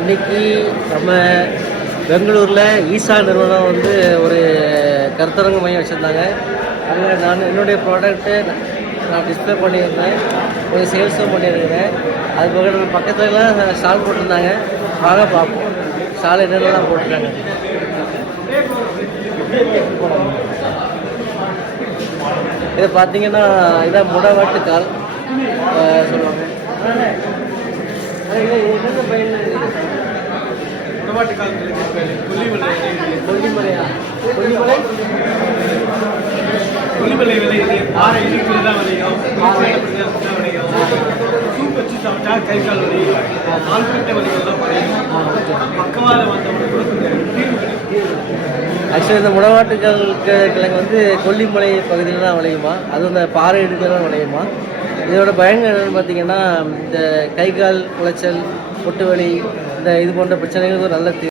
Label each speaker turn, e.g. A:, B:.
A: இன்னைக்கு நம்ம பெங்களூரில் ஈசா நிறுவனம் வந்து ஒரு கருத்தரங்க மையம் வச்சுருந்தாங்க. அதில் நான் என்னுடைய ப்ராடக்ட்டு நான் டிஸ்ப்ளே பண்ணியிருந்தேன். கொஞ்சம் சேல்ஸும் பண்ணியிருக்கிறேன் அது போக நம்ம பக்கத்துலலாம் ஸ்டால் போட்டிருந்தாங்க. வாங்க பார்ப்போம். ஸ்டால் என்னென்னலாம் போட்டிருக்காங்க. இது பார்த்தீங்கன்னா இதான் முடவாட்டுக்கால் கால். சொல்லுவாங்க. இது கொல்லிமலையா கொல்லிமலை
B: கொல்லிமலை விளையுது இடுக்கில் தான் விளையும் தான் விளையும் சூப் வச்சு சாப்பிட்டா கை கால் வலிகள்லாம் குறையும் வந்தவங்களுக்கு
A: ஆக்சுவலி இந்த முடவாட்டுக்கால் கிழங்கு வந்து கொல்லிமலை பகுதியில் தான் விளையுமா? அதுவும் இந்த பாறை இடுக்கில் தான் விளையுமா? இதோட பயன்கள் என்னென்னு பார்த்தீங்கன்னா இந்த கை கால் குளைச்சல் பொட்டு வலி இந்த இது போன்ற பிரச்சனைகளுக்கு ஒரு நல்ல தீர்வு